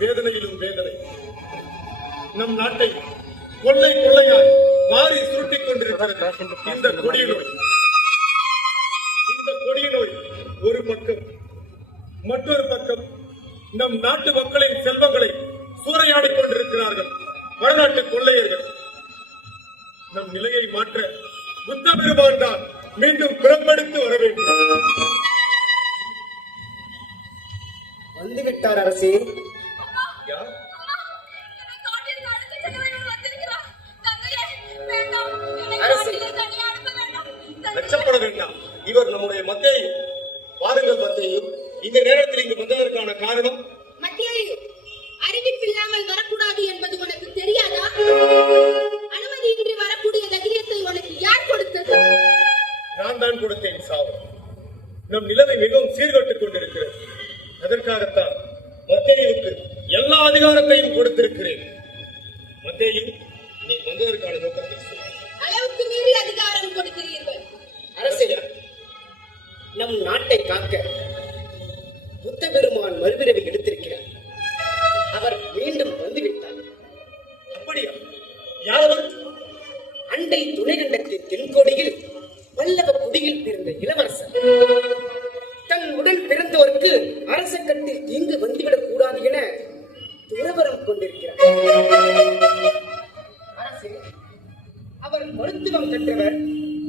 வேதனையிலும் வேதனை. நம் நாட்டை கொள்ளை கொள்ளையாய் மாறி சுருட்டிக் கொண்டிருக்கிறது இந்த கொடிய நோய். இந்த கொடிய நோய் ஒரு பக்கம், மற்றொரு பக்கம் நம் நாட்டு மக்களின் செல்வங்களை சூறையாடிக் கொண்டிருக்கிறார்கள் வடநாட்டு கொள்ளையர்கள். நம் நிலையை மாற்ற புத்த பெருமான் தான் மீண்டும் பிறப்பெடுத்து வர வேண்டும். வந்துவிட்டார் அரசே. லட்சப்பட வேண்டாம், இவர் நம்முடைய மத்தியை பாருங்கள். மத்தியும் இந்த நேரத்தில் இங்கு வந்ததற்கான காரணம் அறிவிப்பில்லாமல் வரக்கூடாது என்பது உனக்கு தெரியாதா? அனுமதியின்றி வரக்கூடிய தைரியத்தை உனக்கு யார் கொடுத்தது? நான் தான் கொடுத்தேன் சாவு. நம் நிலைமை மிகவும் சீர்கட்டுக் கொண்டிருக்கிறது. அதற்காகத்தான் மத்தேயுவுக்கு எல்லா அதிகாரத்தையும் கொடுத்திருக்கிறேன். மத்தேயு, நீ வந்ததற்கான நோக்கத்தை அளவுக்கு மீறி அதிகாரம் கொடுக்கிறீர்கள். அரசியா, நம் நாட்டை காக்க புத்த பெருமான் மறுபிறவி எடுத்திருக்கிறார். அவர் மீண்டும் வந்துவிட்டார். அப்படியா? யாரவர்? அண்டை துணைகண்டத்தின் தென்கோடியில் வல்லவ குடியில் பிறந்த இளவரசர். தன் உடன் பிறந்தோருக்கு அரச கட்டில் தீங்கு வந்துவிடக் கூடாது என துறவரம் கொண்டிருக்கிறார். அரசே, அவர் மருத்துவம் கற்றவர்,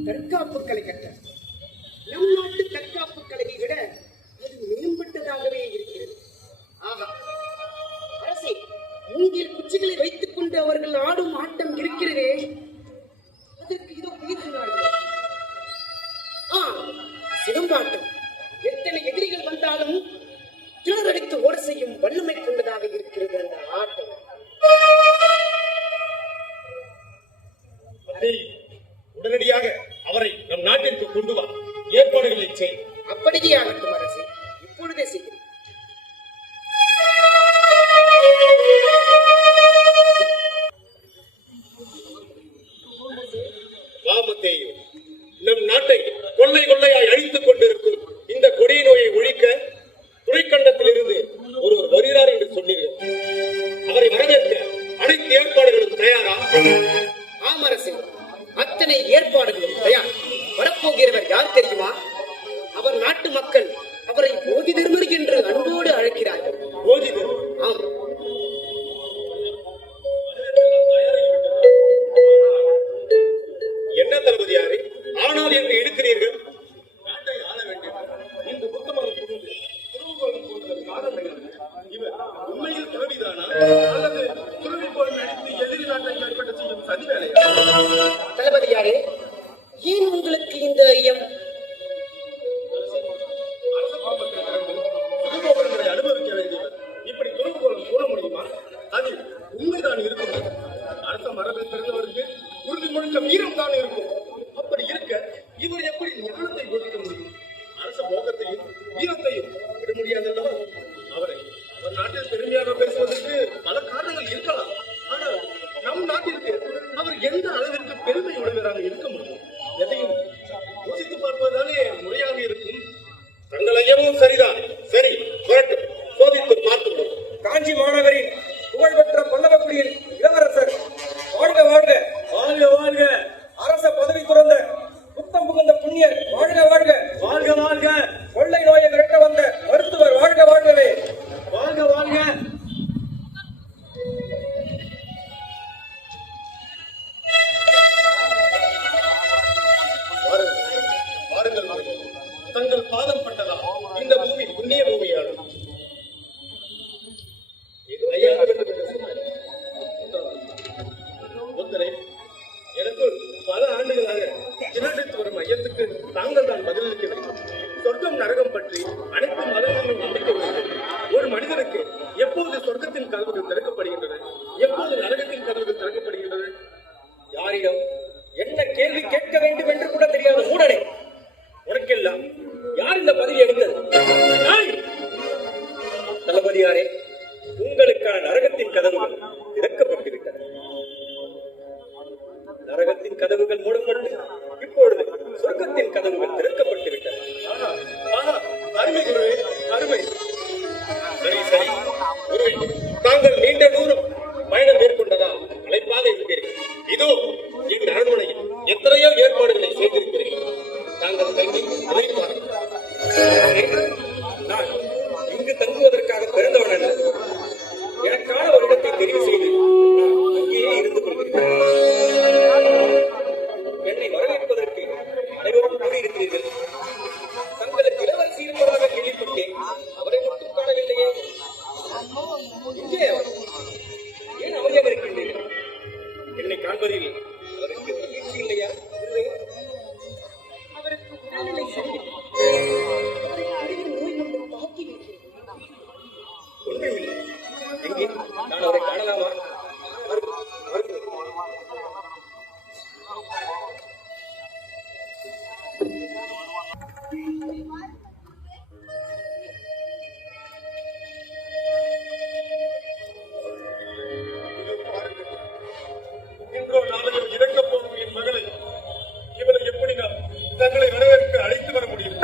தற்காப்பு கலை கற்றவர். நம் நாட்டு தற்காப்பு கலையை விட அது மேம்பட்டதாகவே இருக்கிறது. ஆகா, அரசே, மூங்கில் குச்சிகளை வைத்துக் கொண்டு அவர்கள் ஆடும் ஆட்டம் இருக்கிறதே, அதற்கு இதோ பேசுகிறார்கள். சிலம்பாட்டம் எத்தனை எதிரிகள் வந்தாலும் திணறடித்து ஓட செய்யும் வல்லமை கொண்டதாக இருக்கிறது அந்த ஆட்டம். உடனடியாக அவரை நம் நாட்டிற்கு கொண்டு வா, ஏற்பாடுகளை செய். அப்படியே ஆகட்டும் அரசே, இப்பொழுதே செய்கிறேன். வாமத்தேயு, நம் நாட்டை கொள்ளை கொள்ளையாய் அழித்துக் கொண்டிருக்கும் இந்த கொடிய நோயை ஒழிக்க துணைக்கண்டத்திலிருந்து ஒருவர் வருகிறார் என்று சொன்னீர்கள். அவரை வரவேற்க அனைத்து ஏற்பாடுகளும் தயாரா? ஆம் அரசே, அத்தனை ஏற்பாடுகளும் தயார். வரப்போகிறவர் யார் தெரியுமா? அவர் நாட்டு மக்கள் அவரை போதிதர்மர் என்று அன்போடு அழைக்கிறார்கள். போதிதர்? ஆம். என்ன தளபதியாரே, ஆனால் என்று எடுக்கிறீர்கள்? நாட்டை ஆள வேண்டும் இந்த புத்தமரம் புகுந்து துறவுகோலம் போடுவதற்கு காரணம் என்ன? இவர் உண்மையில் துறவிதானா அல்லது துறவி போல் நடித்து எதிரி நாட்டை ஏற்பட்ட செய்யும் சதி வேலையா? தளபதியாரே, ஏன் உங்களுக்கு இந்த ஐயம்? அரச பாபத்திலிருந்து சுகபோகங்களை அனுபவிக்க வேண்டியவர் இப்படி துறவுகோலம் போட முடியுமா? அது உண்மைதான் இருக்கும். அரச மரபில் பிறந்தவருக்கு உறுதி முழுக்க வீரம் தான் இருக்கும். அப்படி இருக்க இவர் எப்படி ஞானத்தை போதிக்க முடியும்? அரச போகத்தையும் வீரத்தையும் விட முடியாதல்லவா? அவர் நாட்டில் பெருமையாக பேசுவதற்கு பல காரணங்கள் இருக்கலாம். ஆனால் நம் நாட்டிற்கு அவர் எந்த அளவிற்கு பெருமை உடையவராக இருக்க முடியும்? எதையும் யோசித்து பார்ப்பது பாதம் பட்டதா இந்த பூமி புண்ணிய பூமியாகும். ஐயா, புத்தரே, எனக்குள் பல ஆண்டுகளாக ஜினடித்து வரும் ஐயத்துக்கு தாங்கள் தான் பதிலளிக்க வேண்டும். சொர்க்கம் நரகம் பற்றி அனைத்து மதங்களிலும் நம்பிக்கை உள்ளது. ஒரு மனிதனுக்கு எப்போது சொர்க்கத்தின் கதவுகள் திறக்கப்படுகின்றன, எப்போது நரகத்தின் கதவுகள் திறக்கப்படுகின்றன? யாரிடம் என்ன கேள்வி கேட்க வேண்டும் என்று கூட தெரியாத மூடனே, உனக்கெல்லாம் யார் இந்த பதில் எடுத்தது? தளபதியாரே, உங்களுக்கான நரகத்தின் கதவுகள் திறக்கப்பட்டு விட்டன. நரகத்தின் கதவுகள் மூடப்பட்டு இப்பொழுது சொர்க்கத்தின் கதவுகள் திறக்கப்பட்டு விட்டன. அருமை குருவே, அருமை. சரி சரி குருவே, தாங்கள் நீண்ட தூரம் பயணம் மேற்கொண்டதா அழைப்பாக இருக்கிறீர்கள். இதோ இந்த அரண்மனையில் எத்தனையோ ஏற்பாடுகளை செய்திருக்கிறீர்கள். தாங்கள் தங்கி உழைப்பார்கள். நான் இங்கு தங்குவதற்காக பிறந்தவன் அல்ல. எனக்கான ஒரு இடத்தை தெரிவு செய்து நான் அங்கேயே இருந்து கொள்கிறேன். என்னை வரவேற்பதற்கு அனைவரும் கூறியிருக்கிறீர்கள். தங்களுக்கு இளவரசி இருப்பதாக கேள்விப்பட்டேன். அவரை மட்டும் காணவில்லையே. இங்கே அவர் ஏன் அமைதியாக இருக்கின்றீர்கள்? என்னை காண்பதில் அவருக்கு மகிழ்ச்சி இல்லையா? அவருக்கு உடல்நிலை சரியில்லை. அவருக்கு நோய் ஒன்று தாக்கி இருக்கிறது. ஒன்றுமில்லை. எங்கே நான் அவரை காணலாமா? இன்றோ நாளையோ இறக்கப் போகும் என் மகளை இவளை எப்படி நான் தங்களை வரவேற்க அழைத்து வர முடியும்?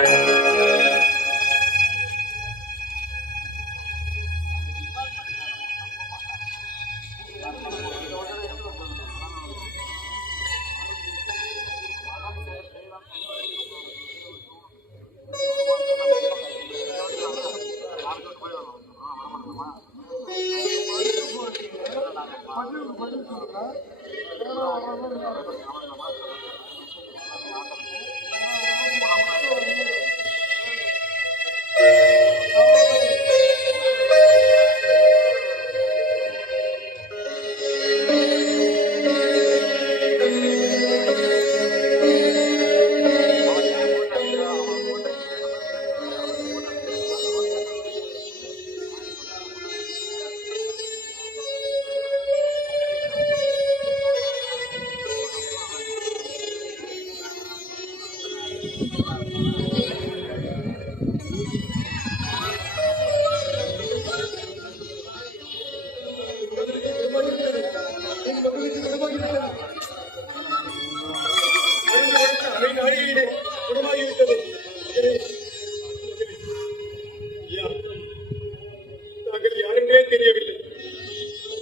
தாங்கள் யாருன்னே தெரியவில்லை.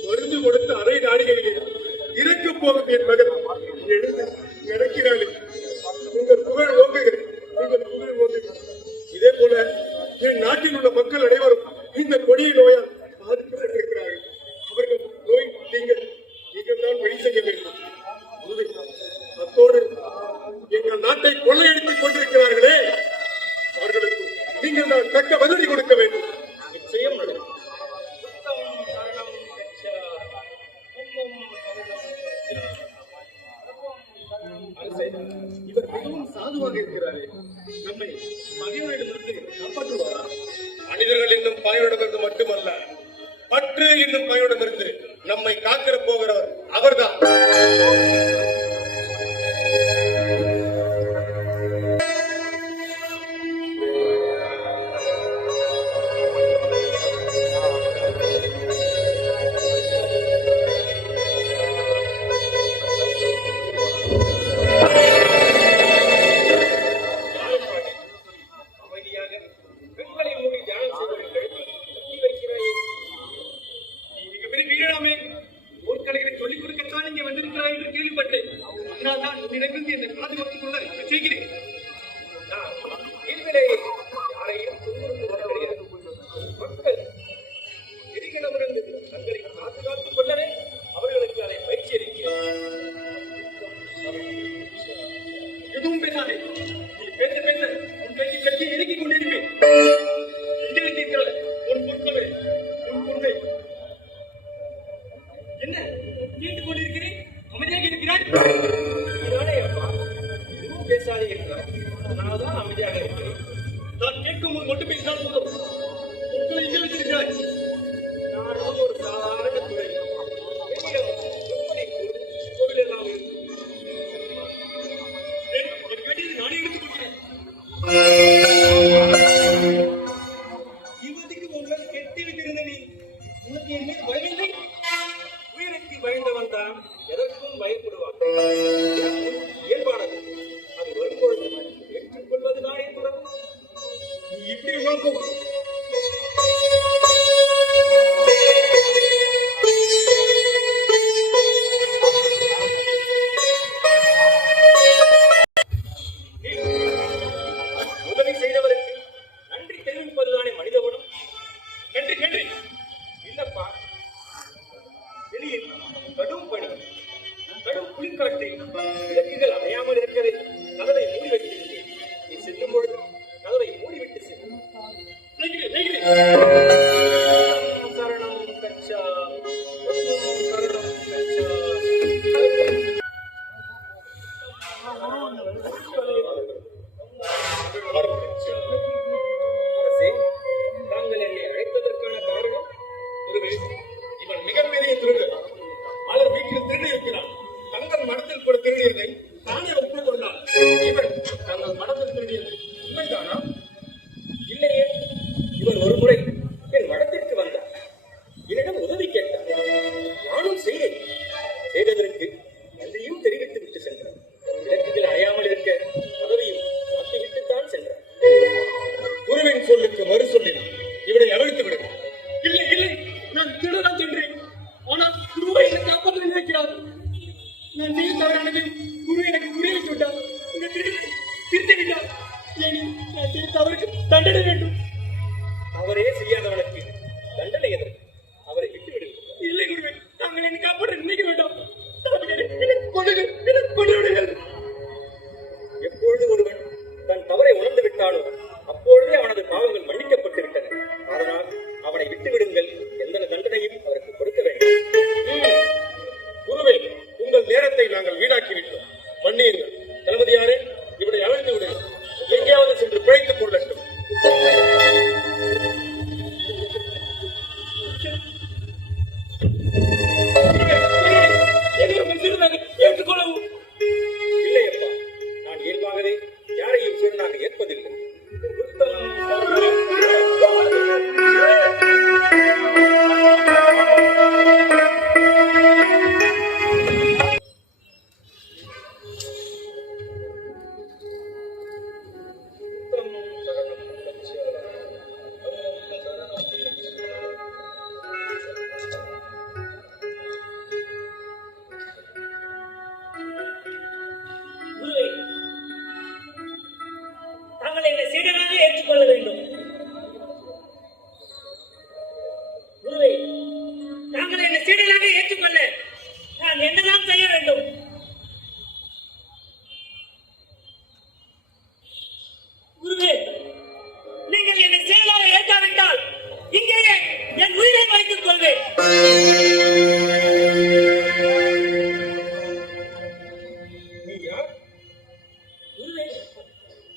மருந்து கொடுத்த அரை நாடிகளிலே இறக்கப் போகும் என் மகன் எழுந்து நடக்கிறாளே. உங்கள் புகழ் ஓங்குகிறது, உங்கள் புகழ் ஓங்குகிறது. இதே போல என் நாட்டில் உள்ள மக்கள் அனைவரும் இந்த கொடிய நோயால் பாதிக்கப்பட்டிருக்கிறார்கள். அவர்கள் நோய் நீங்கள் தான் வழி செய்ய வேண்டும். அத்தோடு எங்கள் நாட்டை கொள்ளையடித்துக் கொண்டிருக்கிறார்களே, அவர்களுக்கு நீங்கள் தான் தக்க பதிலடி கொடுக்க வேண்டும். நிச்சயம் நடக்கும். இவர் மிகவும் சாதுவாக இருக்கிறாரே, நம்மை பகைவரிடமிருந்து காப்பாற்றுவாரா? மனிதர்கள் என்னும் பகைவரிடமிருந்து மட்டுமல்ல, பற்று என்னும் பகைவரிடமிருந்து நம்மை காக்கிற போகிறவர் அவர்தான். அமைதியாக கண்களை மூடி தியானம் செய்வீர்கள். நீ வைக்கிறாயே. மிகப்பெரிய வீரனாமே, போர்க்கலைகளை சொல்லிக் கொடுக்கத்தான் இங்கே வந்திருக்கிறாய் என்று கேள்விப்பட்டேன். அதனால் தான் உன்னிடமிருந்து என்னை பாதுகாத்துக் கொள்ள இதை செய்கிறேன். நான் இயல்பிலேயே யாரையும் துன்புறுத்துவது கிடையாது. மக்கள் எதிரிகளிடமிருந்து தங்களை பாதுகாத்துக் கொள்ளவே அவர்களுக்கு அதை பயிற்சி அளிக்கிறேன். எதுவும் பேசாதே. நீ பேச பேச உன் கைக்கு கட்சியை இறக்கிக் எதுவும் பேசாதே என்றார். அதனால்தான் அமைதியாக இருக்கிறேன். நான் கேட்கும் முன் மட்டும் பேசினால் போதும். உங்களை எங்கே வைத்திருக்கிறாய்? நானும் ஒரு சாதாரண துறை. என்னிடம் எப்படி பொருள் எல்லாம் இருக்கு. எனக்கு வேண்டியது நானே எடுத்துக் கொள்கிறேன். இவதிக்கு முன்னர் கெட்டி விட்டிருந்த நீ உனக்கு என் மீது பயமில்லை. உயிருக்கு பயந்தவன் தான் எதற்கும் பயப்படுவான். இயல்பானது. அது வரும்பொழுது ஏற்றுக்கொள்வதுதானே துறவு. நீ இப்படி வாங்கும். உதவி செய்தவருக்கு நன்றி தெரிவிப்பதுதானே மனித குணம். நன்றி நன்றி. இல்லப்பா, வெளியில் கடும் பனி, கடும் குளிர்காற்றில் விளக்குகள் அணையாமல் இருக்கவே கதவை மூடி வைத்திருந்தேன். நீ செல்லும் பொழுது கதவை மூடிவிட்டு செல்லும். சரணம் கச்சா, சரணம் கச்சா. அரசே, தாங்கள் என்னை அழைத்ததற்கான காரணம்? குருவே, இவன் மிகப்பெரிய திருடன். பலர் வீட்டில் திருடி இருக்கிறான். தங்கள் மனத்தில் கூட திருடியதை தானே ஒப்புக்கொண்டான். இவன் தங்கள் மனத்தில் திருடியது உண்மைதானா? இல்லையே, இவர் ஒரு முறை என் மடத்திற்கு வந்தார். என்னிடம் உதவி கேட்டார். நானும் செய்தேன். செய்ததற்கு நன்றியும் தெரிவித்து விட்டு சென்றார். விளக்குகள் அணையாமல் இருக்க கதவையும் மாற்றிவிட்டுத்தான் சென்றார். குருவின் சொல்லுக்கு மறு சொல்லில் இவனை அவிழ்த்து விடு. இல்லை இல்லை, நான் திருடதான் சென்றேன். ஆனால் குருவை என்னை காப்பாற்ற நினைக்கிறார். நான் செய்ய தவறானது குரு எனக்கு புரிய விட்டார். இந்த திருத்தி விட்டார். ஏனி நான் செய்த தவறுக்கு தண்டனை வேண்டும். அவரே செய்யாதவனுக்கு தண்டனை எதற்கு? அவரை விட்டுவிடுங்கள். இல்லை குருவே, தாங்கள் என்னை காப்பாற்ற நினைக்க வேண்டாம். எனக்கு கொள்ளுங்கள், எனக்கு கொண்டு விடுங்கள். எப்பொழுது ஒருவன் தன் தவறை உணர்ந்து விட்டானோ அப்பொழுதே அவனது பாவங்கள் மன்னிக்கப்பட்டு விட்டன. அதனால் அவனை விட்டுவிடுங்கள். எந்த தண்டனையும் அவருக்கு கொடுக்க வேண்டும். குருவே, உங்கள் நேரத்தை நாங்கள் வீணாக்கி விட்டோம். மன்னியுங்கள். தளபதியாரே, இவனை அவிழ்த்து விடுங்கள். எங்கேயாவது சென்று பிழைத்துக் கொள்ளட்டும். ஏற்றுக்கொள்ளவும் இல்லையப்பா, நான் இயல்பாகவே யாரையும் சொன்னாக ஏற்பதில்லை. குருவே, தாங்கள் என்னை சீடனாக ஏற்றுக்கொள்ள வேண்டும். குருவே, தாங்கள் என்னை சீடனாக ஏற்றுக்கொள்ள நான் என்னதான் செய்ய வேண்டும்? குருவே, நீங்கள் என்னை சீடனாக ஏற்காவிட்டால் இங்கேயே என் உயிரை வைத்துக் கொள்வேன். நீ யார்? குருவே,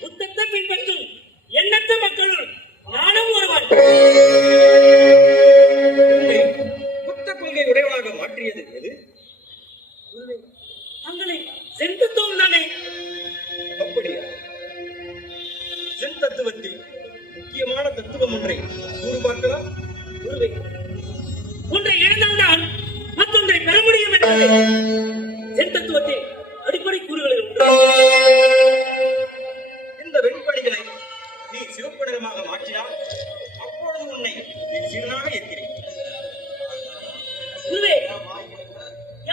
புத்தத்தை பின்பற்றும் எண்ணற்ற மக்களுள் நானும் ஒருவன். உன்னை புத்த கொள்கை உடையவனாக மாற்றியது எது? குருவே, தங்களை செந்தத்துவம் தானே. அப்படியா? சென் தத்துவத்தில் முக்கியமான தத்துவம் ஒன்றை கூறு பார்க்கலாம். குருவே, ஒன்றை இழந்தால்தான் மற்றொன்றை பெற முடியும் என்பது செந்தத்துவத்தின் அடிப்படை கூறுகளில் ஒன்று. இந்த வெண்படிகளை நீ சிவப்பு நிறமாக மாற்றினால் அப்பொழுது உன்னை நீ சீடனாக ஏற்கிறேன். குருவே,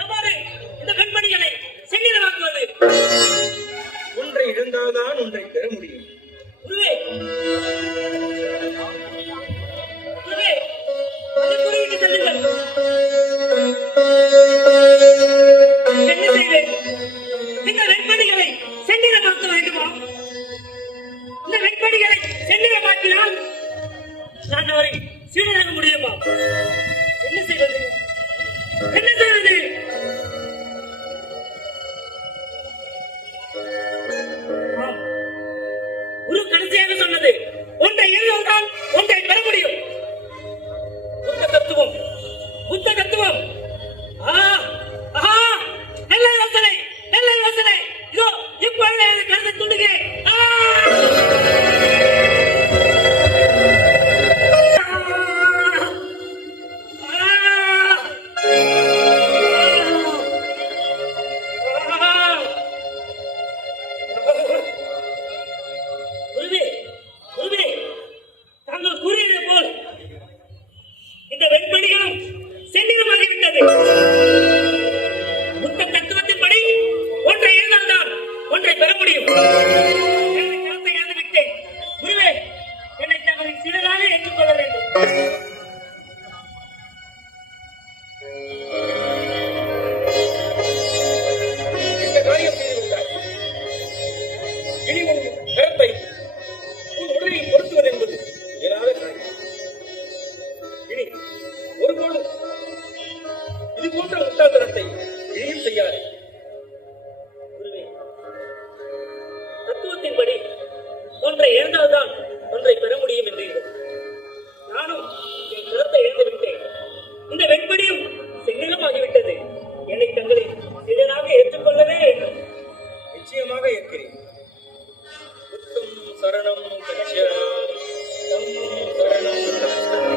எவ்வாறு இந்த வெண்படிகளை செந்நிறமாக்குவது? ஒன்றை இழந்தால்தான் ஒன்றை பெற முடியும். குருவே, குருவே, அதை கூறிவிட்டு செல்லுங்கள். என்ன செய்வேன்? இந்த வெண்படிகளை செந்நிறமாக்க வேண்டுமா? இந்த வெண்படிகளை செந்நிறமாக்கினால் நான் அவரை சீடனாக முடியுமா? என்ன செய்வது? என்ன செய்வது? சொன்னது ஒன்றை இருந்தால்தான் ஒன்றை பெற முடியும். புத்த தத்துவம் நல்ல யோசனை, நல்ல யோசனை. இதோ இப்பொழுது கருத்தை துண்டுகிறேன். தாங்கள் கூறியது போல் இந்த வெண்படிகளும் செந்நிறமாகிவிட்டது. புத்த தத்துவத்தின்படி ஒன்றை இருந்தால்தான் ஒன்றை பெற முடியும். கருத்தை இழந்துவிட்டேன். குருவே, என்னை தங்களின் சிறராக ஏற்றுக்கொள்ள வேண்டும். இந்த காரியம் செய்து விட்டாய். இனி உன் கருத்தை உன் உடலில் பொருத்துவது என்பது இயலாத காரியம். இனி ஒருபோது இது போன்ற முட்டாள்தனத்தை இனியும் செய்யாதே. குருவே, தத்துவத்தின்படி ஒன்றை இழந்தால்தான் ஒன்றை பெற முடியும் என்றீர்கள். நானும் என் கருத்தை இழந்து விட்டேன். இந்த வெண்படியும் செந்நிறமாகிவிட்டது. என்னை தங்களின் சிறனாக ஏற்றுக்கொள்ளவே வேண்டும். நிச்சயமாக இருக்கிறேன். புத்தம் சரணம் கச்சாமி, தம்மம் சரணம் கச்சாமி.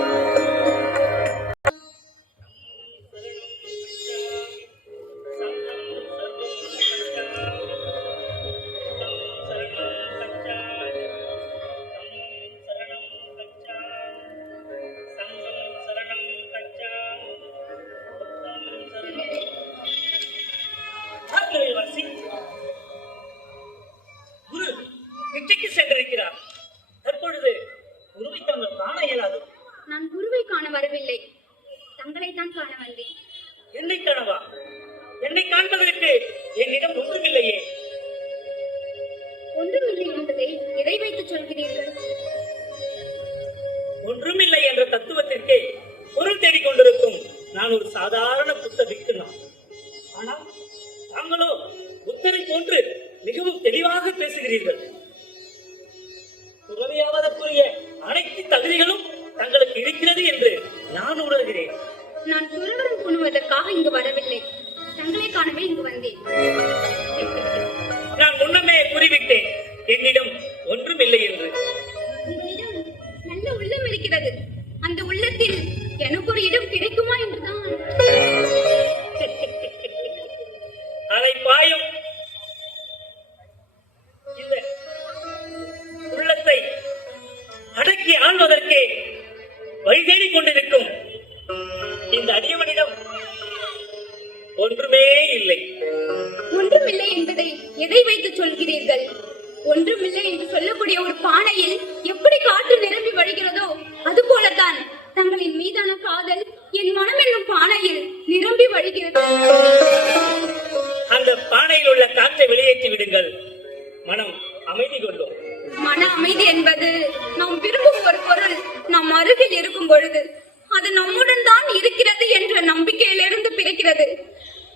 குரு வெற்றிக்கு சென்றிருக்கிறார். தற்பொழுது குருவை தாங்கள் காண இயலாது. நான் குருவை காண வரவில்லை, தங்களைத்தான் காண வந்தேன். என்னை காணவா? என்னை காண்பதற்கு என்னிடம் ஒன்றுமில்லையே. ஒன்றுமில்லை என்பதை எதை வைத்து சொல்கிறீர்கள்? ஒன்றுமில்லை என்ற தத்துவத்திற்கே பொருள் தேடிக் கொண்டிருக்கும் நான் ஒரு சாதாரண புத்த பிக்குதான். ஆனால் தாங்களோ புத்தரை போன்று மிகவும் தெளிவாக பேசுகிறீர்கள். துறவியாவதற்குரிய அனைத்து தகுதிகளும் தங்களுக்கு இருக்கிறது என்று நான் உணர்கிறேன். நான் துறவரம் புணுவதற்காக இங்கு வரவில்லை, தங்களை காணவே இங்கு வந்தேன். நான் முன்னமே கூறிவிட்டேன் என்னிடம் ஒன்றுமில்லை என்று. உங்களிடம் நல்ல உள்ளம் இருக்கிறது. அந்த உள்ளத்தில் எனக்கு ஒரு இடம் கிடைக்குமா என்றுதான். அதை பாயும் இந்த உள்ளத்தை அடக்கி ஆள்வதற்கே வழி தேடிக் கொண்டிருக்கும் இந்த அடியவனிடம் ஒன்றுமே இல்லை. ஒன்றுமில்லை என்பதை எதை வைத்து சொல்கிறீர்கள்? ஒன்றுமில்லை என்று சொல்லக்கூடிய ஒரு பானையில் எப்படி காற்று நிரம்பி வழிகிறதோ அது போலதான் தங்களின் மீதான காதல் என் மனம் என்னும் பானையில் நிரம்பி வழிகிறது. அந்த பானையில் உள்ள காற்றை வெளியேற்றி விடுங்கள், மனம் அமைதி கொள்ளும். மன அமைதி என்பது நாம் விரும்பும் ஒரு பொருள் நம் அருகில் இருக்கும் பொழுது அது நம்முடன் தான் இருக்கிறது என்ற நம்பிக்கையிலிருந்து பிறக்கிறது.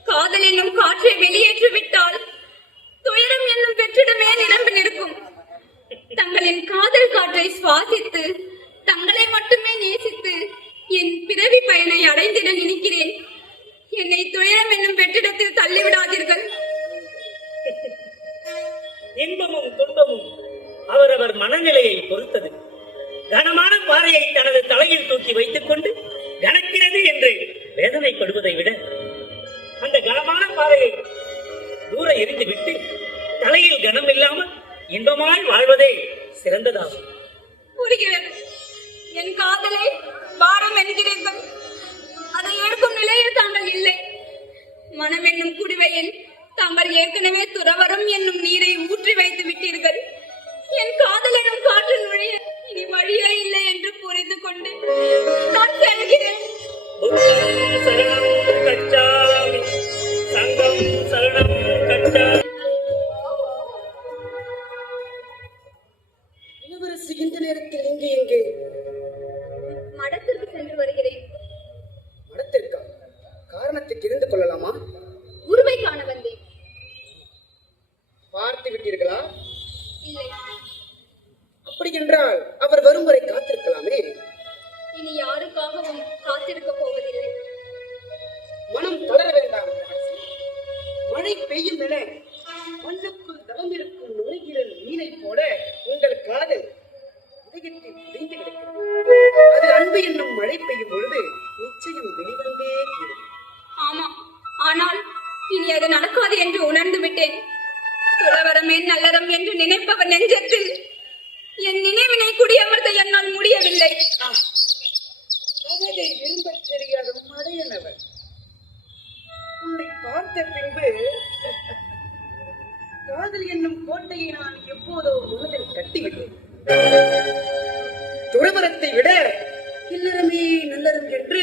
காதல் என்னும் காற்றை வெளியேற்றி விட்டால் துயரம் என்னும் வெற்றிடமே நிரம்பி நிற்கும். தங்களின் காதல் காற்றை சுவாசித்து தங்களை மட்டுமே நேசித்து என் பிறவி பயனை அடைந்திட நினைக்கிறேன். என்னை துயரம் என்னும் வெற்றிடத்தில் தள்ளிவிடாதீர்கள். இன்பமும் துன்பமும் அவரவர் மனநிலையை பொறுத்தது. கனமான பாறையை தனது தலையில் தூக்கி வைத்துக் கொண்டு கனக்கிறது என்று வேதனைப்படுவதை விட அந்த கனமான பாறையை தூர எரிந்துவிட்டு தலையில் கனம் இல்லாமல் இன்பமாய் வாழ்வதே சிறந்ததாகும். புரிகிறது. என் காதலை பாரம் என்கிறீர்கள். அதை எடுக்கும் நிலையில் தாங்கள் இல்லை. மனம் என்னும் குடிவையில் தாங்கள் ஏற்கனவே துறவரம் என்னும் நீரை ஊற்றி வைத்து விட்டீர்கள். என் காதல் எனும் காற்று நுழைய இனி வழியே இல்லை என்று புரிந்து கொண்டு நான் செல்கிறேன். புத்தம் சரணம் கச்சாமி, சங்கம் சரணம் கச்சாமி. இளவரசி இந்த நேரத்தில் இங்கே எங்கே? மடத்திற்கு சென்று வருகிறேன். மடத்திற்கா? காரணத்தை தெரிந்து கொள்ளலாமா? குருவை காண வந்தேன். பார்த்து விட்டீர்களா? இல்லை. அப்படி என்றால் அவர் வரும் வரை காத்திருக்கலாமே. இனி யாருக்காகவும் காத்திருக்க போவதில்லை. மனம் தளர வேண்டாம். மழை பெய்யும் என மண்ணுக்குள் தவம் இருக்கும் நுரையீரல் மீனை போல உங்கள் காதல் இதயத்தில் புதைந்து கிடக்கிறது. அது அன்பு என்னும் மழை பெய்யும் பொழுது நிச்சயம் வெளிவந்தே தீரும். ஆமா, ஆனால் இனி அது நடக்காது என்று உணர்ந்து விட்டேன். துறவரமே நல்லறம் என்று நினைப்பவர் நெஞ்சத்தில் என் நினைவினை குடியமர்த்த என்னால் முடியவில்லை. அழகை விரும்பத் தெரியாத மடையனவர் உன்னை பார்த்த பின்பு காதல் என்னும் கோட்டையை நான் எப்போதோ மனதில் கட்டிவிட்டேன். துறவரத்தை விட இல்லறமே நல்லறம் என்று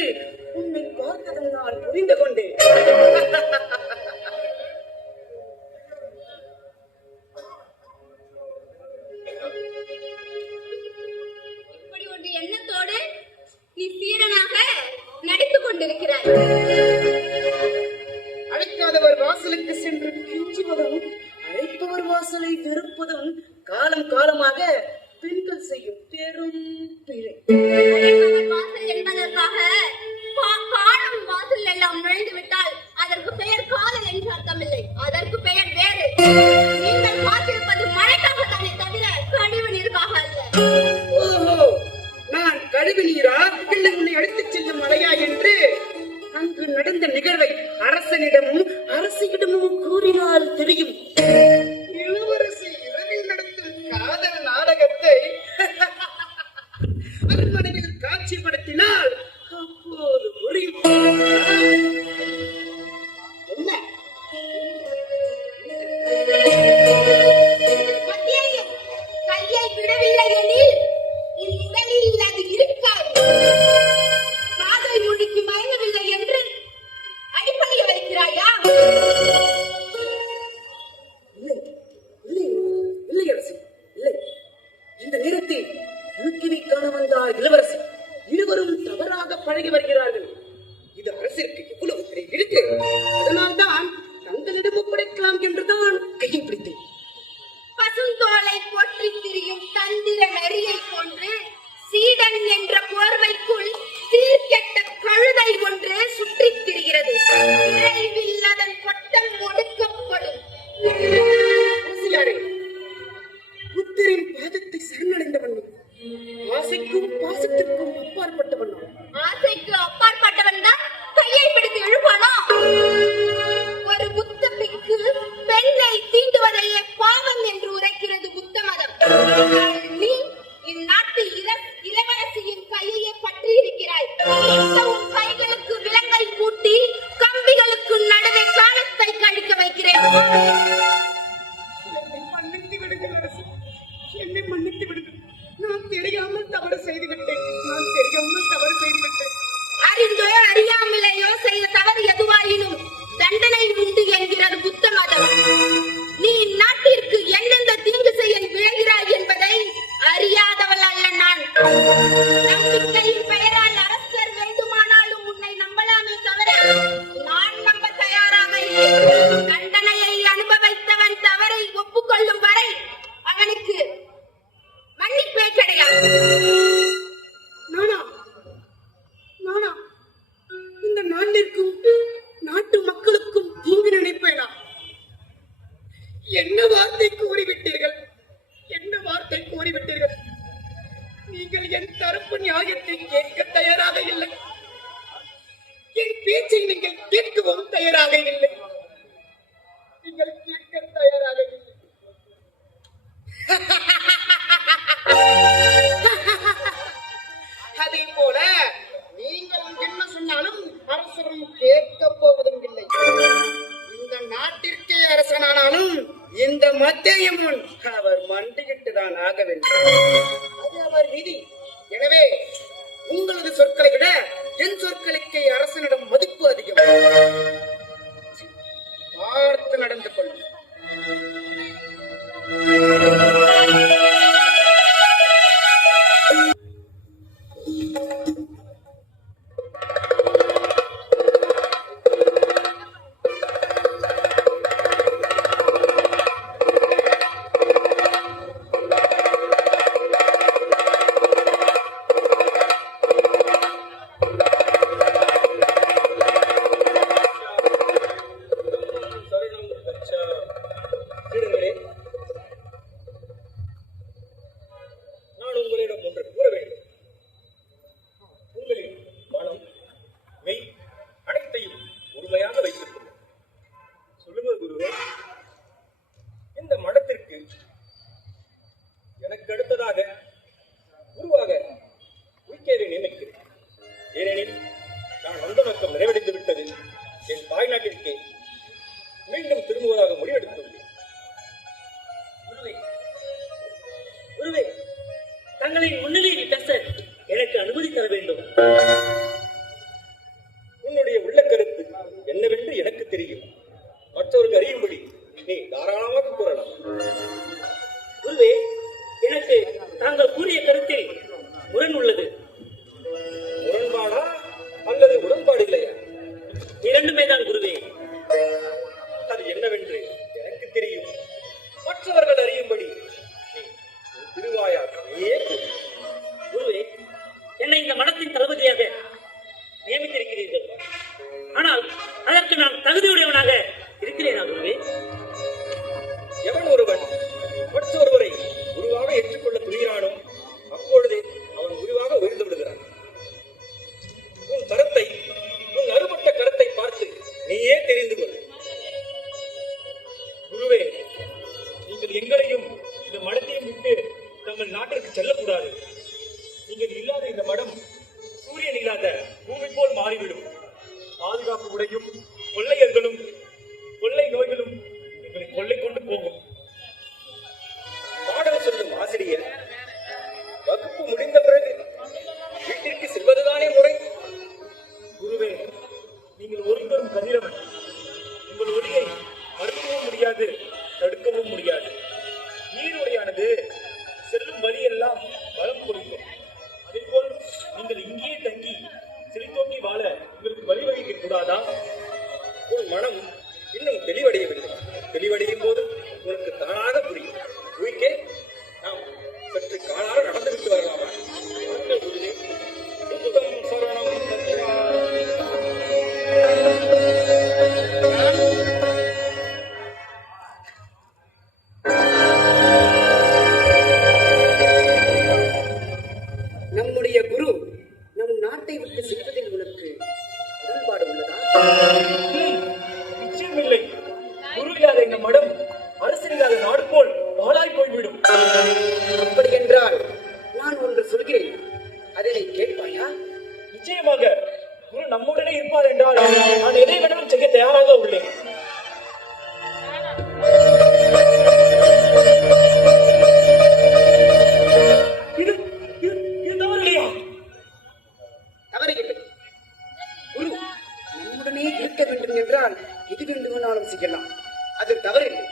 உன்னை பார்த்ததும் நான் புரிந்து கொண்டேன். இப்படி ஒரு எண்ணத்தோடு நீ சீரனாக நடித்துக் கொண்டிருக்கிறாய். அழைக்காதவர் வாசலுக்கு சென்று கெஞ்சுவதும் அழைப்பவர் வாசலை வெறுப்பதும் காலம் காலமாக பெண்கள் செய்யும் பெரும் பிழை. அழைப்பவர் வாசல் என்பதற்காக காணும் வாசல் எல்லாம் நுழைந்து விட்டால் அதற்கு பெயர் காதல் என்று அர்த்தமில்லை. அதற்கு பெயர் வேறு. நீங்கள் பார்த்திருப்பது மழைக்காக தானே தவிர கழிவு நீருக்காக அல்ல. ஓஹோ, நான் கழிவு நீரா இல்லை உன்னை அழைத்துச் செல்லும் மலையா என்று அங்கு நடந்த நிகழ்வை அரசனிடமும் அரசியிடமும் கூறினால் தெரியும். இளவரசி இரவில் நடத்தும் காதல் நாடகத்தை அரண்மனையில் காட்சிப்படுத்தினால் அப்போது புரியும். என்ன மத்தியம் கையை விடவில்லை எனில் உன் உடலில் அது இருக்காது. காதல் மொழிக்கு மயங்கவில்லை என்று அடிப்படைய வைக்கிறாயா? இல்லை இல்லை இல்லை அரசி, இல்லை. இந்த நேரத்தில் இழுக்கினை காண வந்தார் இளவரசி. இருவரும் தவறாக பழகி வருகிறார்கள். இது அரசிற்கு எவ்வளவு பெரிய இழுக்கு. அதனால்தான் தங்களிடம் ஒப்படைக்கலாம் என்றுதான் கையை பிடித்தேன். பசுந்தோலை போற்றி திரியும் தந்திர நரியை கொன்று சீடன் என்ற போர்வைக்குள் சீர்கெட்ட கழுதை ஒன்று சுற்றித் திரிகிறது. விரைவில் அதன் கொட்டம் ஒடுக்கப்படும். அரசியாரே, புத்தரின் பாதத்தை சரணடைந்தவன், ஆசைக்கும் பாசத்திற்கும் அப்பாற்பட்டவன். ஆசைக்கு அப்பாற்பட்டவன் தான் கையை பிடித்து இழுப்பானா? ஒரு புத்த பிக்கு பெண்ணை தீண்டுவதையே பாவம் என்று உரைக்கிறது புத்த மதம். ஆனால் நீ இந்நாட்டு இளவரசியின் கையையே பற்றி இருக்கிறாய். உன் கைகளுக்கு விலங்கை பூட்டி கம்பிகளுக்கு நடுவே காலத்தை கழிக்க வைக்கிறேன். என்னை மன்னித்து விடுங்கள் அரசு, என்னை மன்னித்து விடுங்கள். நான் தெரியாமல் தவறு செய்துவிட்டேன். அறிந்தோ அறியாமலேயோ செய்த தவறு எதுவாயினும் தண்டனை உண்டு என்கிறது புத்த மதம். நீ நாட்டிற்கு எந்தெந்த தீங்கு செய்ய விளைகிறாய் என்பதை அறியாதவள் அல்ல நான். நம்பிக்கையின் பெயரால் அரசர் வேண்டுமானாலும் உன்னை நம்பலாமே தவிர நான் நம்ப தயாராக இல்லை. தண்டனையை அனுபவித்தவன் தவறை ஒப்புக்கொள்ளும் வரை அவனுக்கு மன்னிப்பே கிடையாது. நானா நானா இந்த நாட்டிற்கும் நாட்டு மக்களுக்கும் தீங்கு நினைப்பேனா? என்ன வார்த்தை கூறிவிட்டீர்கள், என்ன வார்த்தை கூறிவிட்டீர்கள். நீங்கள் என் தரப்பு நியாயத்தை கேட்க தயாராக இல்லை. என் பேச்சை நீங்கள் கேட்கவும் தயாராக இல்லை. நீங்கள் கேட்க தயாராக இல்லை. அதே போல நீங்கள் என்ன சொன்னாலும் அரசரும் கேட்க போவதும் இல்லை. இந்த நாட்டிற்கே அரசனானாலும் இந்த மத்தியமுன் அவர் மண்டியிட்டுதான் ஆக வேண்டும். அது அவர் விதி. எனவே உங்களது சொற்களை விட என் சொற்களுக்கே அரசனிடம் மதிப்பு அதிகம். பார்த்து நடந்து கொள்ளும். மகனாக குருவாக உய்கேவை நியமிக்கிறேன். ஏனெனில் நான் வந்த நோக்கம் நிறைவடைந்து விட்டது. என் தாய்நாட்டிற்கே மீண்டும் திரும்புவதாக முடிவெடுத்துள்ளேன். குருவே, குருவே, தங்களின் முன்னிலையில் பேச எனக்கு அனுமதி தர வேண்டும். உன்னுடைய உள்ள கருத்து என்னவென்று எனக்கு தெரியும். மற்றவர்கள் அறியும்படி நீ தாராளமாக கூறலாம். குருவே, எனக்கு தாங்கள் கூறிய கருத்தில் முரண் உள்ளது. முரண்பாடா அல்லது உடன்பாடு இல்லையா? இரண்டுமே தான் குருவே. அது என்னவென்று எனக்கு தெரியும். மற்றவர்கள் அறியும்படி நீ உன் திருவாயாக நீயே கூறு. குருவே, என்னை இந்த மடத்தின் தளபதியாக நியமித்திருக்கிறீர்கள். ஆனால் அதற்கு நான் தகுதியுடையவனாக இருக்கிறேனா குருவே? எவன் ஒருவன் மற்றொருவரை குருவாக ஏற்றுக்கொள்ள துணிகிறானோ அப்பொழுதே அவன் குருவாக உயர்ந்து விடுகிறான். உன் கருத்தை, உன் அறுபட்ட கருத்தை பார்த்து நீயே தெரிந்து கொள். குருவே, நீங்கள் எங்களையும் இந்த மடத்தையும் விட்டு தங்கள் நாட்டிற்கு செல்லக்கூடாது. நீங்கள் இல்லாத இந்த மடம் சூரியன் இல்லாத பூமி போல் மாறிவிடும். பாதுகாப்பு உடையும் கொள்ளையர்களும் கொள்ளை நோய்களும் எங்களை கொள்ளை கொண்டு போகும். பாடம் சொல்லும் ஆசிரியர் வகுப்பு முடிந்த பிறகு வீட்டிற்கு செல்வதுதானே முறை. குருவே, நீங்கள் ஒருவரும் கதிரவன். உங்கள் ஒளியை மறுக்கவும் முடியாது, தடுக்கவும் முடியாது. நீரோடையானது செல்லும் வழியெல்லாம் வளம் கொடுக்கும். அதேபோல் நீங்கள் இங்கேயே தங்கி செழித்தோக்கி வாழ உங்களுக்கு வழிவகுக்க கூடாதா? உன் மனம் இன்னும் தெளிவடையவில்லை. தெளிவடையும் போது உனக்கு தானாக புரியும். உய்கே, நாம் சற்று காலாக நடந்துவிட்டு வரலாமா? வாருங்கள் குருவே. புத்தகம் சரணம் தத்வா. நம்முடைய குரு நம் நாட்டை விட்டு செல்வதில் உனக்கு உடன்பாடு உள்ளதா? நிச்சயமில்லை. குரு இல்லாத இந்த மடம் அரசு இல்லாத நாடு போல் பாழாய் போய்விடும். அப்படி என்றால் நான் ஒன்று சொல்கிறேன், அதனை கேட்பாயா? நிச்சயமாக குரு நம்முடனே இருப்பார் என்றால் நான் எதை வேணாலும் செய்ய தயாராக உள்ளேன். இது இது- இது தவறில்லையா? தவறுகிறது. குரு நம்முடனே இருக்க வேண்டும் என்றால் எது வேண்டுமானாலும் செய்யலாம். அது தவறில்லை.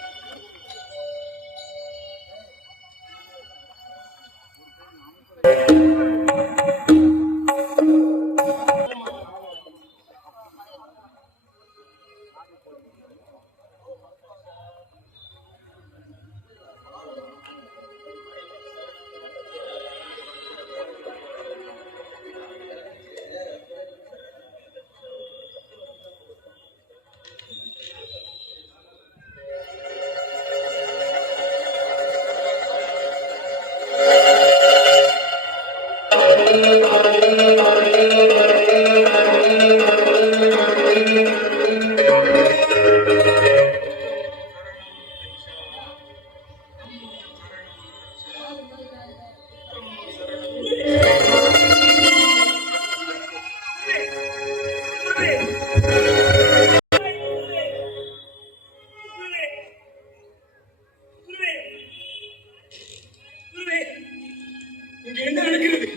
இங்கு என்ன நடக்கிறது?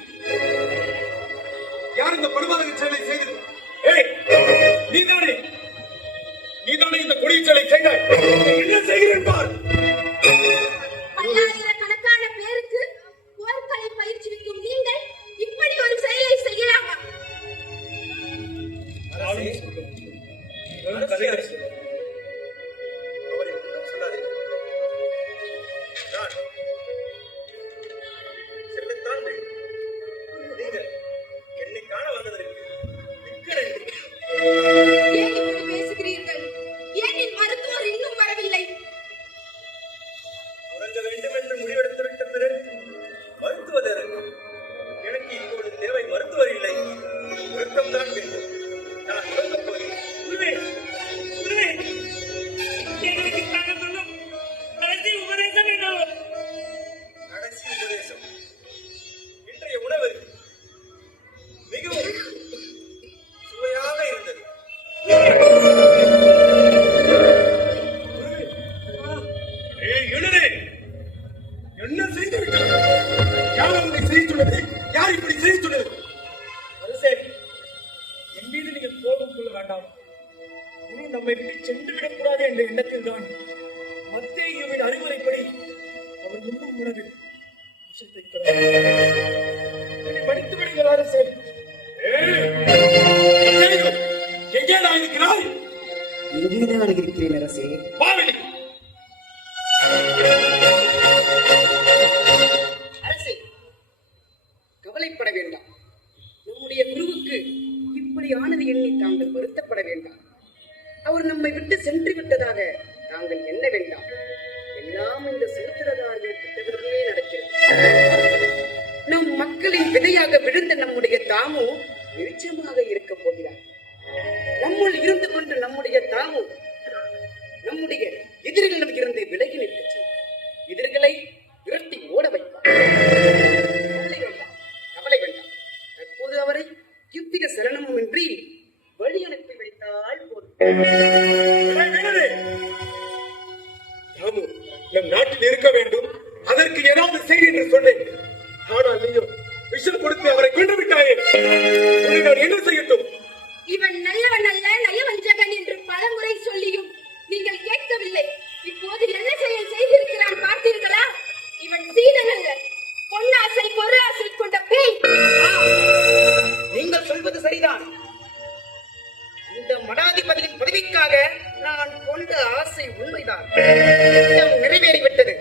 யார் இந்த படுபாதக செயலை செய்தது? ஏய், நீதானே இந்த கொடிய செயலை செய்தாய். என்ன செய்கிறேன் பார். பல்லாயிரக்கணக்கான பேருக்கு போர்க்களை பயிற்சிக்கும் நீங்கள் இப்படி ஒரு செயலை செய்யலாமா? நானும் சொல்லும். வெறும் கதைகளை சொல்லும். அவரை ஒன்றும் சொல்லாதீர்கள். நான் செல்லத்தான் வேண்டும். நீங்கள் என்னை காண வந்ததற்கு மிக்க நன்றி. ஏன் இப்படி பேசுகிறீர்கள்? ஏன் என் மருத்துவர் இன்னும் வரவில்லை? தெரிந்து விட்டது. யார் அவனை செய்ய சொன்னது? யார் இப்படி செய்ய சொன்னது? அரசே, என் மீது நீங்கள் கோபம் கொள்ள வேண்டாம். குரு நம்மை விட்டு சென்று விடக்கூடாது என்ற எண்ணத்தில் தான் மத்தேயுவின் அறிவுரைப்படி அவர் முன்னும் உணவில் விஷத்தை கலந்தார். என்னை படித்து விடுங்கள் அரசே. எங்கே நான் இருக்கிறாய்? இங்கேதான் இருக்கிறேன் அரசே. பாவலி அரசே, கவலைப்பட வேண்டாம். நம்முடைய குருவுக்கு இப்படி ஆனது எண்ணி தாங்கள் வருத்தப்பட வேண்டாம். அவர் நம்மை விட்டு சென்று விட்டதாக தாங்கள் எண்ண வேண்டாம். எல்லாம் இந்த சமுத்திரதாரின் திட்டத்திலே நடக்கிறது. நம் மக்களின் விதையாக விழுந்த நம்முடைய தாமு நிச்சயமாக இருக்க போகிறார். நம்முள் இருந்து கொண்டு நம்முடைய தாமு நம்முடைய எதிரிகளிடம் இருந்து விலகி நிற்கச் செய்யும். எதிரிகளை விரட்டி ஓட வைப்பார். கவலை வேண்டாம், கவலை வேண்டாம். தற்போது அவரை எவ்வித சலனமும் இன்றி வழி அனுப்பி வைத்தால் போதும். ராமு நம் நாட்டில் இருக்க வேண்டும். அதற்கு ஏதாவது செய் என்று சொன்னேன். ஆனால் நீயோ விஷம் கொடுத்து அவரை கொண்டு விட்டாயே. இதை நான் என்ன செய்யட்டும்? இவன் நல்லவன் அல்ல, நயவஞ்சகன் என்று பலமுறை சொல்லியும் நீங்கள் கேட்கவில்லை. இப்போது என்ன செயல் செய்திருக்கிறான் பார்த்தீர்களா? இவன் சீதன் அல்ல, பொன்னாசை பொருளாசை கொண்ட பேய். நீங்கள் சொல்வது சரிதான். இந்த மடாதிபதியின் பதவிக்காக நான் கொண்ட ஆசை உண்மைதான். திட்டம் நிறைவேறிவிட்டது.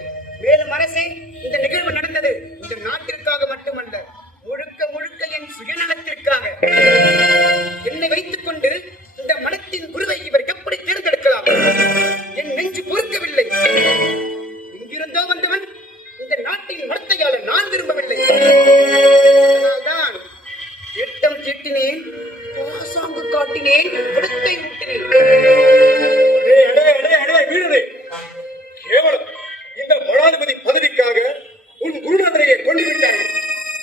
மேலும் அரசே, இந்த நிகழ்வு நடந்தது இந்த நாட்டிற்காக மட்டுமல்ல, முழுக்க முழுக்க என் சுயநலத்திற்காக. என்னை வைத்துக் கொண்டு இந்த மனத்தின் குருவை இவர் எப்படி தேர்ந்தெடுக்கலாம்? என் நெஞ்சு பொறுக்கவில்லை. எங்கிருந்தோ வந்தவன் இந்த நாட்டின் மனத்தையாள நான் விரும்பவில்லை. அதனால்தான் திட்டம் தீட்டினேன், பாசாங்கு காட்டினேன், கொடுத்தை ஊட்டினேன். வீரரே, கேவலம் இந்த மடாதிபதி பதவிக்காக உன் குருநாதரையை கொண்டு விட்டாய்.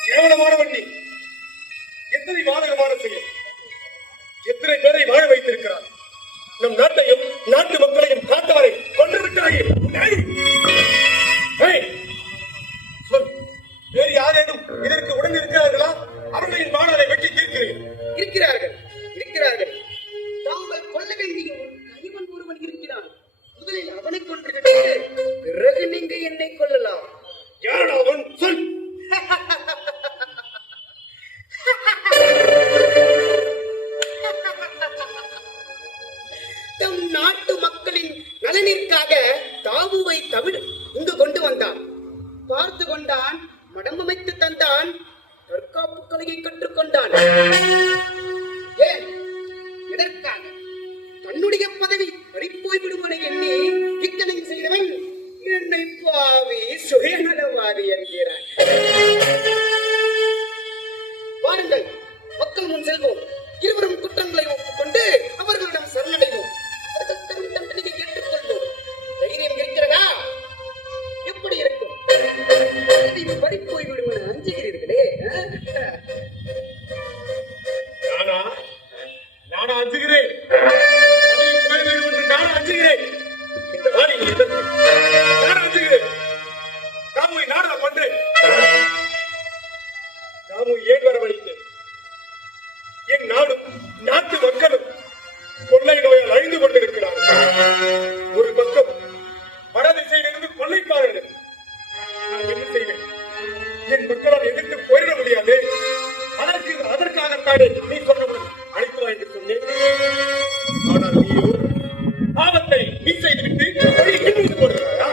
கேவலமானவன் நீ. எத்தனை வாழகமான செயல்! எத்தனை பேரை வாழ வைத்திருக்கிறார். நம் நாட்டையும் நாட்டு மக்களையும் காத்தாரை கொண்டு விட்டாயே. சொல், வேறு யாரேனும் இதற்கு உடன் இருக்கிறார்களா? அவர்களின் வாழலை வெட்டி தீர்க்கிறேன். இருக்கிறார்கள், இருக்கிறார்கள். தாங்கள் கொல்ல வேண்டிய ஒரு கைவன் ஒருவன் இருக்கிறான். முதலில் அவனை கொன்றுவிட்டு பிறகு நீங்க என்னை கொல்லலாம். யாரடா அவன்? சொல். தம் நாட்டு மக்களின் நலனிற்காக தாவுவை தமிழ் இங்கு கொண்டு வந்தான். பார்த்து கொண்டான், மடம் அமைத்து தந்தான், தற்காப்பு கலையை கற்றுக்கொண்டான். ஏன், எதற்காக? தன்னுடைய பதவி பறிப்போய் விடுவனை எண்ணி இத்தனை செய்தவன் என்னை பாவி சுயநலவாதி என்கிறான். வாருங்கள், மக்கள் முன் செல்வோம். இருவரும் குற்றங்களை ஒப்புக்கொண்டு அவர்களிடம் சரணடைவோம். அவர்கள் தரும் தண்டனையை ஏற்றுக்கொள்வோம். தைரியம் இருக்கிறதா? எப்படி இருக்கும்? பறிப்போய் விடுவன அஞ்சுகிறீர்களே. நானா அஞ்சுகிறேன்? நான் அஞ்சுகிறேன். இந்த வாணி எதற்கு? நான் அஞ்சுகிறேன். ராமுவை நாடா பண்றேன். ராமு ஏன் வரவழைத்தேன்? என் நாடும் நாட்டு மக்களும் கொள்ளை நோயால் அழிந்து கொண்டிருக்கிறார்கள். ஒரு பக்கம் வடதிசையிலிருந்து கொள்ளைக்காரர்கள். நான் என்ன செய்வேன்? என் மக்களால் எதிர்த்து போயிட முடியாது. அதற்காகத்தானே நீ சொன்னவன் அழைத்து என்று சொன்னேன். ஆனால் நீயோ ஆபத்தை நீ செய்துவிட்டு கிழித்து போடுகிறாயா?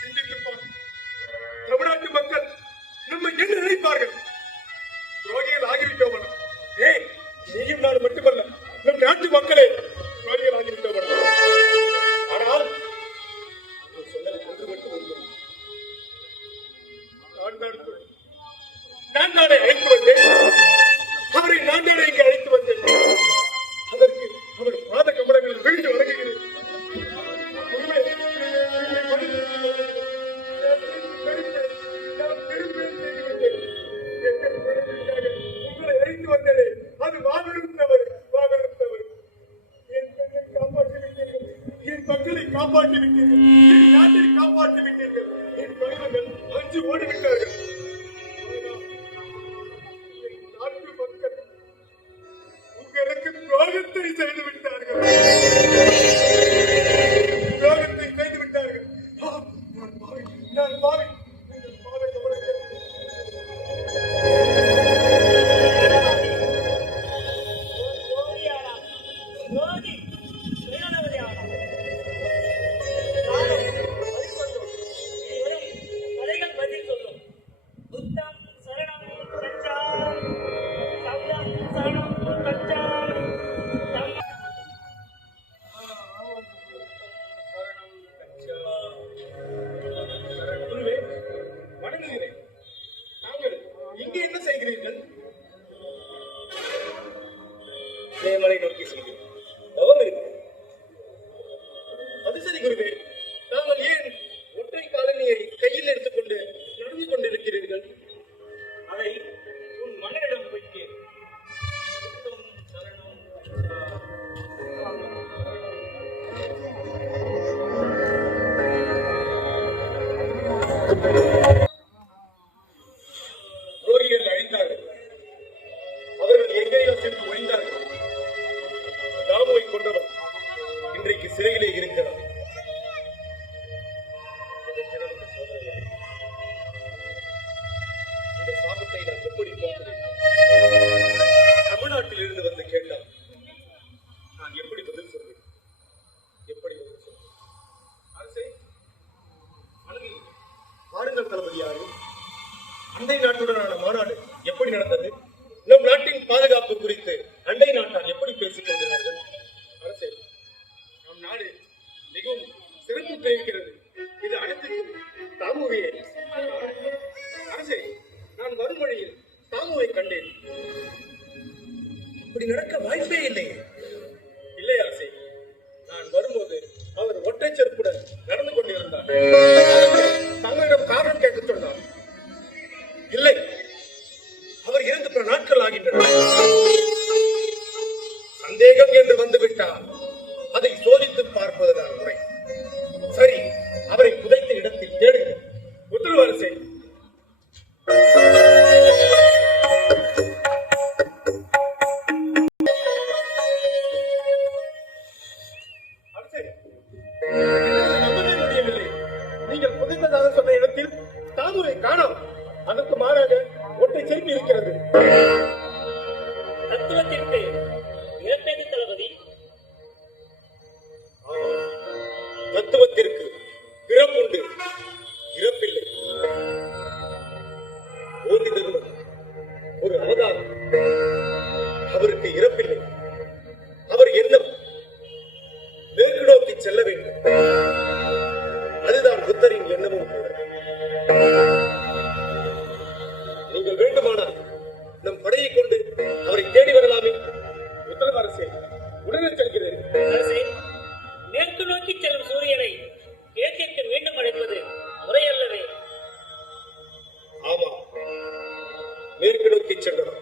சிந்தித்துப் பார். தமிழ்நாட்டு மக்கள் நம்மை என்ன நினைப்பார்கள்? துரோகிகள் ஆகிவிட்டோம். நீயும் நான் மட்டுமல்ல, நம் நாட்டு மக்களே துரோகிகள் ஆகிவிட்டோம். ஆனால் சொன்னது ஒன்று மட்டும் உண்மை. ஏமாற்றி விட்டீர்கள். என் தொழில்கள் அஞ்சு ஓடிவிட்டார்கள். நாட்டு மக்கள் உங்களுக்கு துரோகத்தை செய்து விட்டார்கள். துரோகத்தை செய்து விட்டார்கள். நான் பாவி. நீங்கள் பாத கவனத்தை வணங்குகிறேன். தாங்கள் இங்கே என்ன செய்கிறீர்கள்? இமயமலை நோக்கி செல்கிறேன். தவம் இருக்கிறேன். அது சரி குருவே, தாங்கள் ஏன் ஒற்றை காலனியை கையில் எடுத்துக்கொண்டு நடந்து கொண்டிருக்கிறீர்கள்? அதை உன் மகனிடம் போய் கேள். துரோகிகள் அழிந்தார்கள். அவர்கள் எங்கேயோ சென்று ஒழிந்தார்கள். தாமுவை கொண்டவர் இன்றைக்கு சிறையிலே இருக்கிறார். இந்த சாபத்தை நான் எப்படி போக்குவேன்? தமிழ்நாட்டில் இருந்து வந்து கேட்டால் நான் எப்படி பதில் சொல்வேன்? எப்படி பதில் சொல்வேன்? அரசே, வணங்குகிறேன். வாருங்கள் தளபதியாரே. அண்டை நாட்டுடனான மாநாடு எப்படி நடந்தது? நம் நாட்டின் பாதுகாப்பு குறித்து அண்டை நாட்டார் எப்படி பேசிக் கொண்டிருந்தார்கள்? அரசே, நம் நாடு மிகவும் சிறப்பு தெரிவிக்கிறது. இது அனைத்திற்கும் தாமுவே. அரசே, நான் வரும் வழியில் தாமுவை கண்டேன். அப்படி நடக்க வாய்ப்பே இல்லை. இல்லை அரசே, நான் வரும்போது அவர் ஒற்றை செருப்புடன் நடந்து கொண்டிருந்தார். தங்களிடம் காரணம் கேட்க சொன்னார். இல்லை, அவர் இறந்து பல நாட்கள் ஆகின்றன. சந்தேகம் என்று வந்துவிட்டால் அதை சோதித்து பார்ப்பதுதான் முறை. சரி, அவரை புதைத்த இடத்தில் தேடுங்கள். உத்தரவு அரசே. அரசே, என்னால் நம்பவே முடியவில்லை. நீங்கள் புதைத்ததாக சொன்ன இடத்தில் தாமுவை காணோம். அதற்கு மாறாக ஒற்றை செருப்பு இருக்கிறது. தத்துவத்திற்கு இறப்பேது தளபதி. தத்துவத்திற்கு பிறப்புண்டு, இறப்பில்லை. போதி தர்மர் ஒரு அவதாரம். அவருக்கு இறப்பில்லை. அவர் எண்ணம் மேற்கு நோக்கி செல்ல வேண்டும். அதுதான் புத்தரின் எண்ணமும் கூட. நீங்கள் வேண்டுமானால் நம் படையை கொண்டு அவரை தேடி வரலாமே. உத்தரவு அரசே, உடனே செல்கிறேன். அரசே, மேற்கு நோக்கி செல்லும் சூரியனை கிழக்கிற்கு மீண்டும் அழைப்பது முறையல்லவே. ஆமா, மேற்கு நோக்கி சென்றவர்.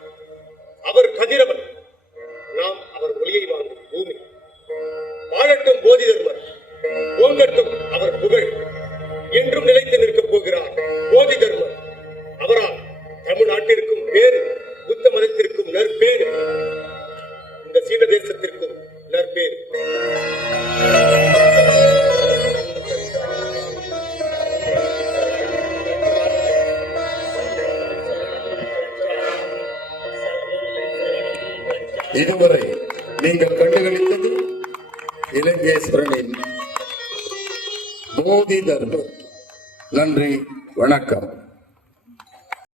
அவர் கதிரவன், நாம் அவர் ஒளியை வாங்கும் பூமி. வாழட்டும் போதி தர்மர், ஓங்கட்டும் அவர் புகழ். என்றும் நிலைத்து நிற்கப் போகிறார் போதி தர்மர். அவரால் தமிழ்நாட்டிற்கும் பேரு, புத்த மதத்திற்கும் நற்பேரு, இந்த சீன தேசத்திற்கும் நற்பேரு. இதுவரை நீங்கள் கண்டுகளித்தது இலங்கேஸ்வரனின் போதி தர்மர். நன்றி, வணக்கம்.